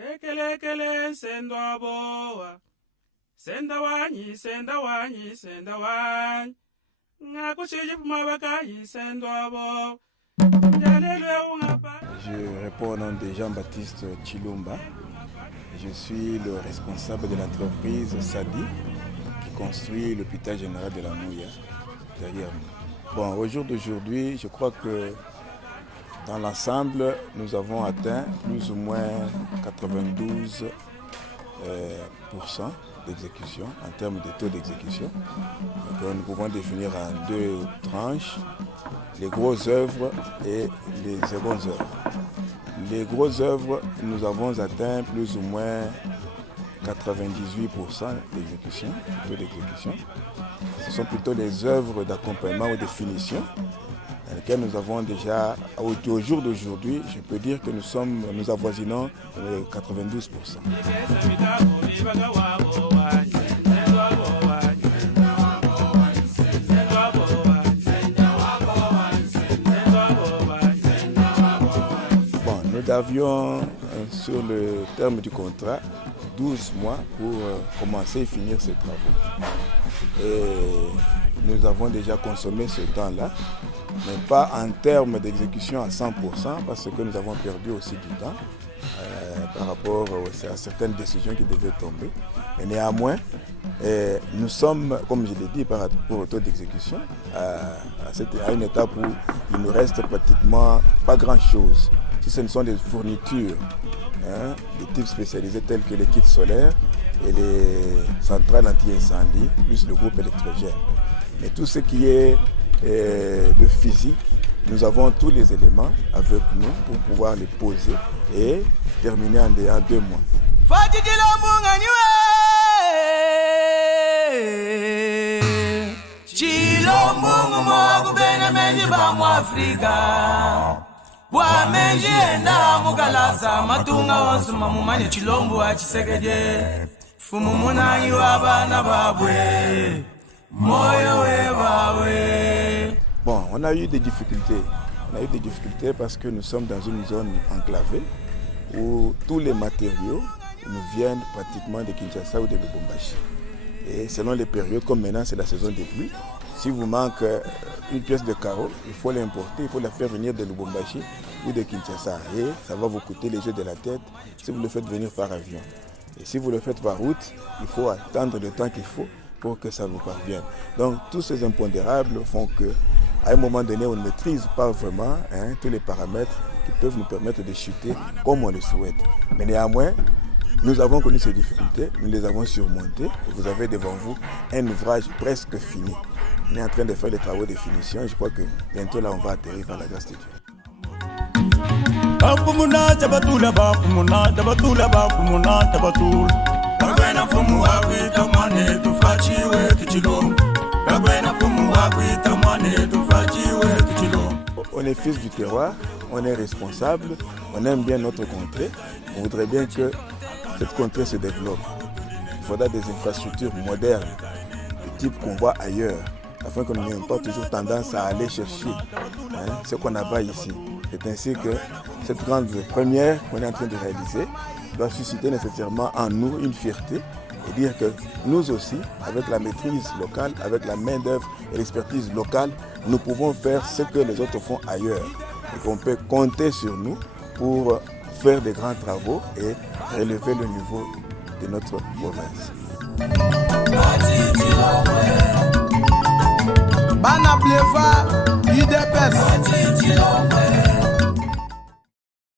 Ekele senda boa. Senda wanyi. Je réponds au nom de Jean-Baptiste Chilumba. Je suis le responsable de l'entreprise Sadi qui construit l'hôpital général de la Mouya derrière nous. Bon, au jour d'aujourd'hui, je crois que dans l'ensemble, nous avons atteint plus ou moins 92% d'exécution en termes de taux d'exécution. Donc, nous pouvons définir en deux tranches, les grosses œuvres et les secondes œuvres. Les grosses œuvres, nous avons atteint plus ou moins 98% d'exécution, taux d'exécution. Ce sont plutôt les œuvres d'accompagnement ou de finition dans lesquelles nous avons déjà, au jour d'aujourd'hui, je peux dire que nous avoisinons les 92%. Nous avions sur le terme du contrat 12 mois pour commencer et finir ces travaux. Et nous avons déjà consommé ce temps-là, mais pas en termes d'exécution à 100% parce que nous avons perdu aussi du temps par rapport à certaines décisions qui devaient tomber. Mais néanmoins, nous sommes, comme je l'ai dit, par rapport au taux d'exécution, à une étape où il nous reste pratiquement pas grand-chose. Si ce ne sont des fournitures de type spécialisé tels que les kits solaires et les centrales anti-incendie, plus le groupe électrogène. Mais tout ce qui est de physique, nous avons tous les éléments avec nous pour pouvoir les poser et terminer en 2 mois. Bon, on a eu des difficultés. On a eu des difficultés parce que nous sommes dans une zone enclavée où tous les matériaux nous viennent pratiquement de Kinshasa ou de Lubumbashi. Et selon les périodes, comme maintenant c'est la saison des pluies, si vous manque une pièce de carreau, il faut l'importer, il faut la faire venir de Lubumbashi ou de Kinshasa. Et ça va vous coûter les yeux de la tête si vous le faites venir par avion. Et si vous le faites par route, il faut attendre le temps qu'il faut pour que ça vous parvienne. Donc tous ces impondérables font qu'à un moment donné, on ne maîtrise pas vraiment tous les paramètres qui peuvent nous permettre de chuter comme on le souhaite. Mais néanmoins, nous avons connu ces difficultés, nous les avons surmontées. Et vous avez devant vous un ouvrage presque fini. On est en train de faire les travaux de finition et je crois que bientôt là on va atterrir par la grâce de Dieu. On est fils du terroir, on est responsable, on aime bien notre contrée. On voudrait bien que cette contrée se développe. Il faudra des infrastructures modernes, du type qu'on voit ailleurs, afin que nous n'ayons pas toujours tendance à aller chercher ce qu'on n'a pas ici. C'est ainsi que cette grande première qu'on est en train de réaliser doit susciter nécessairement en nous une fierté et dire que nous aussi, avec la maîtrise locale, avec la main-d'œuvre et l'expertise locale, nous pouvons faire ce que les autres font ailleurs et qu'on peut compter sur nous pour faire des grands travaux et relever le niveau de notre province. Bana